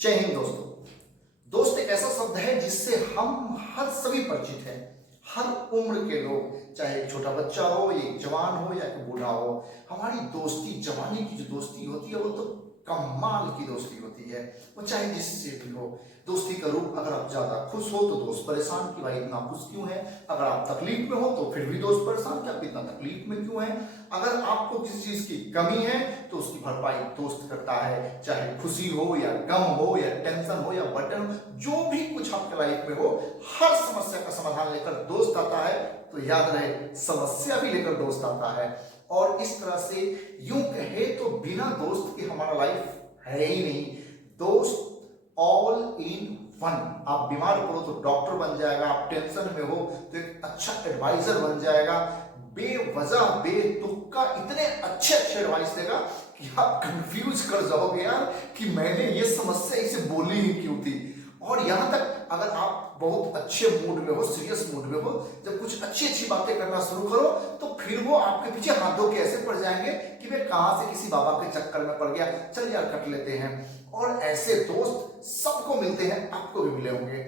जय हिंद दोस्तों। दोस्त एक ऐसा शब्द है जिससे हम हर सभी परिचित हैं। हर उम्र के लोग, चाहे एक छोटा बच्चा हो, एक जवान हो या एक बूढ़ा हो, हमारी दोस्ती, जवानी की जो दोस्ती होती है वो तो कमाल की दोस्ती होती है। वो चाहे जिससे भी हो। दोस्ती का रूप, अगर आप ज्यादा खुश हो तो दोस्त परेशान कि भाई इतना खुश क्यों है। अगर आप तकलीफ में हो तो फिर भी दोस्त परेशान कि आप इतना तकलीफ में क्यों है। अगर आपको किसी चीज की कमी है तो उसकी भरपाई दोस्त करता है। चाहे खुशी हो या गम हो या टेंशन हो या बर्डन हो, जो भी कुछ आपके लाइफ में हो, हर समस्या का समाधान लेकर दोस्त आता है। तो याद रहे, समस्या भी लेकर दोस्त आता है। और इस तरह से यूं कहे तो बिना दोस्त के हमारा लाइफ है ही नहीं। दोस्त ऑल इन वन। आप बीमार पड़ो तो डॉक्टर बन जाएगा, आप टेंशन में हो तो एक अच्छा एडवाइजर बन जाएगा। बेवजह बेतुका इतने अच्छे अच्छे एडवाइस देगा कि आप कंफ्यूज कर जाओगे यार कि मैंने ये समस्या इसे बोली ही क्यों थी। और यहां तक अगर आप बहुत अच्छे मूड में हो, सीरियस मूड में हो, जब कुछ अच्छी अच्छी बातें करना शुरू करो तो फिर वो आपके पीछे हाथ धो के ऐसे पड़ जाएंगे कि मैं कहां से किसी बाबा के चक्कर में पड़ गया, चल यार कट लेते हैं। और ऐसे दोस्त सबको मिलते हैं, आपको भी मिले होंगे।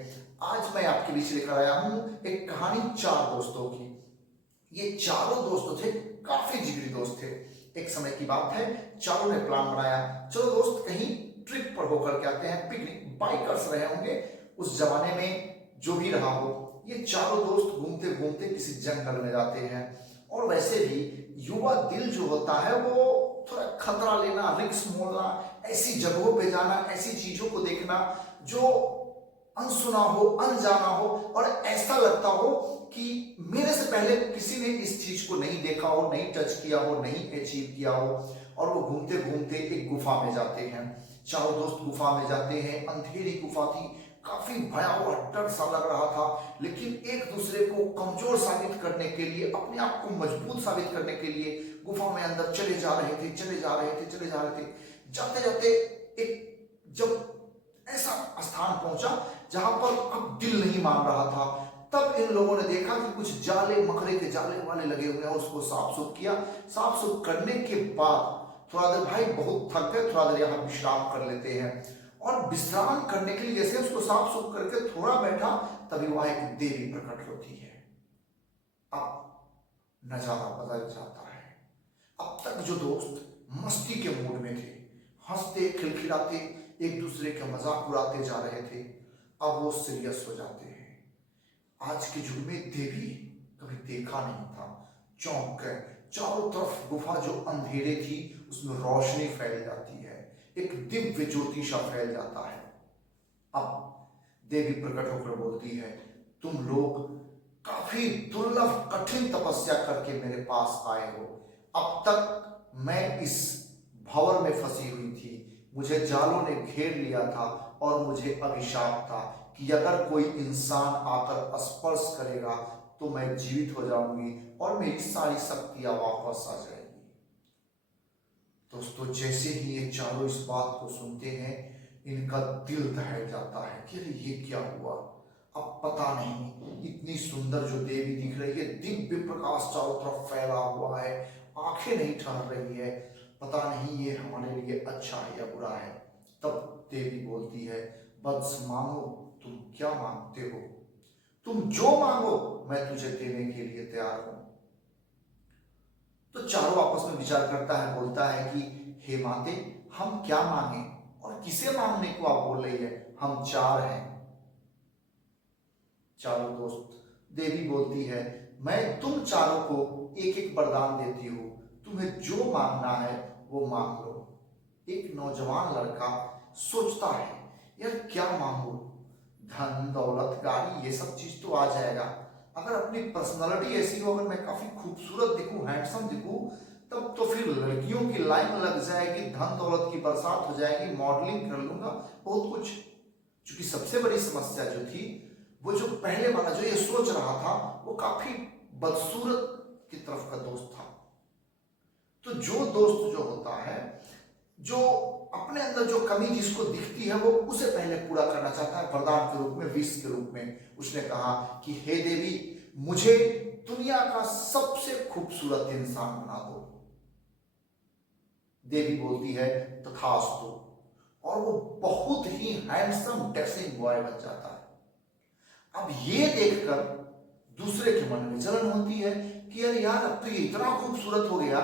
आज मैं आपके बीच लेकर आया हूं एक कहानी चार दोस्तों की। ये चारों दोस्त थे, काफी जिगरी दोस्त थे। एक समय की बात है, चारों ने प्लान बनाया, चलो दोस्त कहीं ट्रिप पर होकर के आते हैं, पिकनिक। बाइकर्स रहे होंगे उस जमाने में, जो भी रहा हो। ये चारों दोस्त घूमते घूमते किसी जंगल में जाते हैं। और वैसे भी युवा दिल जो होता है वो थोड़ा खतरा लेना, रिस्क मोड़ना, ऐसी जगहों पे जाना, ऐसी चीजों को देखना जो अनसुना हो, अनजाना हो, और ऐसा लगता हो कि मेरे से पहले किसी ने इस चीज को नहीं देखा हो, नहीं टच किया हो, नहीं अचीव किया हो। और वो घूमते घूमते एक गुफा में जाते हैं। चारों दोस्त गुफा में जाते हैं। अंधेरी गुफा थी, काफी भयावह डर सा लग रहा था, लेकिन एक दूसरे को कमजोर साबित करने के लिए, अपने आप को मजबूत साबित करने के लिए गुफा में अंदर चले जा रहे थे, चले जा रहे थे, चले जा रहे थे। जाते जाते एक जब ऐसा स्थान पहुंचा जहां पर अब दिल नहीं मान रहा था, तब इन लोगों ने देखा कि कुछ जाले, मकड़े के जाले वाले लगे हुए हैं। उसको साफ सुथ किया। साफ सुथ करने के बाद थोड़ा देर, भाई बहुत थक गए, थोड़ा देर यहां विश्राम कर लेते हैं। और विश्राम करने के लिए जैसे उसको साफ सुथ करके थोड़ा बैठा, तभी वहां एक देवी प्रकट होती है। अब नजारा बदल जाता है। अब तक जो दोस्त मस्ती के मूड में थे, हंसते खिलखिलाते एक दूसरे का मजाक उड़ाते जा रहे थे, अब वो सीरियस हो जाते हैं। आज के युग में देवी कभी देखा नहीं था, चौंक गए। चारों तरफ गुफा जो अंधेरे थी उसमें रोशनी फैल जाती है, एक दिव्य ज्योति सा फैल जाता है। अब देवी प्रकट होकर बोलती है, तुम लोग काफी दुर्लभ कठिन तपस्या करके मेरे पास आए हो। अब तक मैं इस भंवर में फंसी हुई थी, मुझे जालों ने घेर लिया था और मुझे अभिशाप था कि अगर कोई इंसान आकर स्पर्श करेगा तो मैं जीवित हो जाऊंगी और मेरी सारी शक्तियां वापस आ जाएंगी। दोस्तों, जैसे ही ये चारों इस बात को सुनते हैं, इनका दिल दहल जाता है कि अरे ये क्या हुआ। अब पता नहीं, इतनी सुंदर जो देवी दिख रही है, दिव्य प्रकाश चारों तरफ फैला हुआ है, आंखें नहीं ठहर रही है, पता नहीं ये हमारे लिए अच्छा है या बुरा है। तब देवी बोलती है, बस मांगो, तुम क्या मांगते हो, तुम जो मांगो मैं तुझे देने के लिए तैयार हूं। तो चारों आपस में विचार करता है, बोलता है कि हे माते, हम क्या मांगे और किसे मांगने को आप बोल रही है, हम चार हैं। चारों दोस्त, देवी बोलती है, मैं तुम चारों को एक एक वरदान देती हूं, तुम्हें जो मांगना है वो मांग लो। एक नौजवान लड़का सोचता है, यार क्या मांगू, धन दौलत गाड़ी ये सब चीज तो आ जाएगा, अगर अपनी पर्सनालिटी ऐसी हो, अगर मैं काफी खूबसूरत दिखूं, हैंडसम दिखूं, तब तो फिर लड़कियों की लाइन लग जाएगी, धन दौलत की बरसात हो जाएगी, मॉडलिंग कर लूंगा, बहुत कुछ। क्योंकि सबसे बड़ी समस्या जो थी, वो जो पहले वाला जो ये सोच रहा था, वो काफी बदसूरत की तरफ का दोस्त था। तो जो दोस्त जो होता है, जो अपने अंदर जो कमी जिसको दिखती है, वो उसे पहले पूरा करना चाहता है, वरदान के रूप में, विश के रूप में। उसने कहा कि हे देवी, मुझे दुनिया का सबसे खूबसूरत इंसान बना दो। देवी बोलती है, तथास्तु। और वो बहुत ही हैंडसम डैशिंग बॉय बन जाता है। अब ये देखकर दूसरे के मन में जलन होती है कि अरे यार, अब तो ये इतना खूबसूरत हो गया,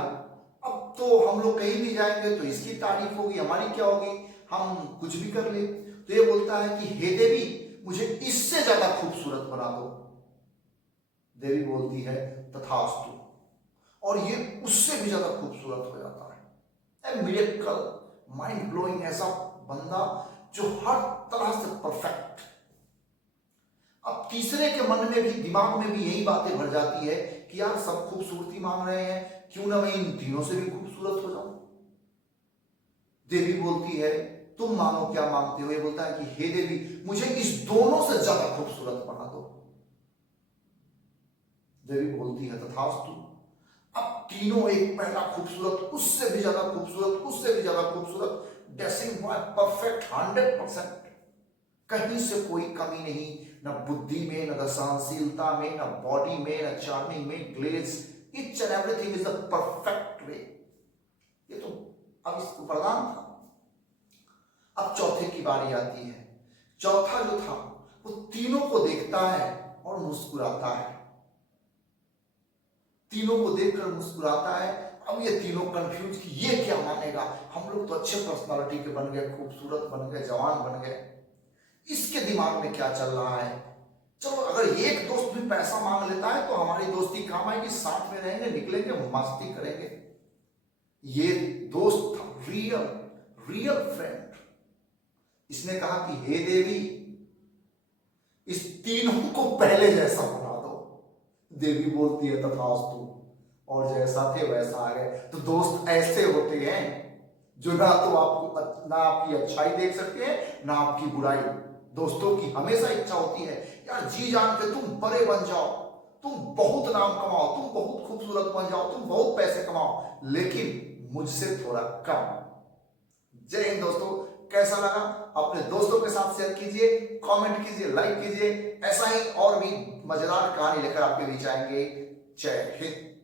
अब तो हम लोग कहीं भी जाएंगे तो इसकी तारीफ होगी, हमारी क्या होगी, हम कुछ भी कर ले। तो ये बोलता है कि हे देवी, मुझे इससे ज्यादा खूबसूरत बना दो। देवी बोलती है तथास्तु, और ये उससे भी ज्यादा खूबसूरत हो जाता है। ए मिरेकल, माइंड ब्लोइंग ऐसा बंदा जो हर तरह से परफेक्ट। अब तीसरे के मन में भी, दिमाग में भी यही बातें भर जाती है कि यार सब खूबसूरती मांग रहे हैं, क्यों ना मैं इन तीनों से भी खूबसूरत हो जाऊं। देवी बोलती है तुम मांगो, क्या मांगते हो। ये बोलता है कि हे देवी, मुझे इस दोनों से ज्यादा खूबसूरत बना दो। देवी बोलती है तथास्तु। अब तीनों, एक पहला खूबसूरत, उससे भी ज्यादा खूबसूरत, उससे भी ज्यादा खूबसूरत, डैशिंग बॉय, परफेक्ट 100%, कहीं से कोई कमी नहीं, न बुद्धि में, न सहनशीलता में, न बॉडी में, न चार्मिंग में, glaze, each and everything is the perfect way. ये तो अब इसको प्रदान था। अब चौथे की बारी आती है। चौथा जो था वो तीनों को देखता है और मुस्कुराता है। तीनों को देखकर मुस्कुराता है। अब ये तीनों कंफ्यूज कि ये क्या मानेगा, हम लोग तो अच्छे पर्सनालिटी के बन गए, खूबसूरत बन गए, जवान बन गए, इसके दिमाग में क्या चल रहा है। चलो, अगर एक दोस्त भी पैसा मांग लेता है तो हमारी दोस्ती काम आएगी, साथ में रहेंगे, निकलेंगे, मस्ती करेंगे। ये दोस्त था, रियल रियल फ्रेंड। इसने कहा कि हे देवी, इस तीनों को पहले जैसा बना दो। देवी बोलती है तथास्तु, और जैसा थे वैसा आ गए। तो दोस्त ऐसे होते हैं जो ना तो आपको, ना आपकी अच्छाई देख सकते हैं, ना आपकी बुराई। दोस्तों की हमेशा इच्छा होती है यार, जी जान के तुम बड़े बन जाओ, तुम बहुत नाम कमाओ, तुम बहुत खूबसूरत बन जाओ, तुम बहुत पैसे कमाओ, लेकिन मुझसे थोड़ा कम। जय हिंद दोस्तों, कैसा लगा अपने दोस्तों के साथ शेयर कीजिए, कमेंट कीजिए, लाइक कीजिए। ऐसा ही और भी मजेदार कहानी लेकर आपके बीच आएंगे। जय हिंद।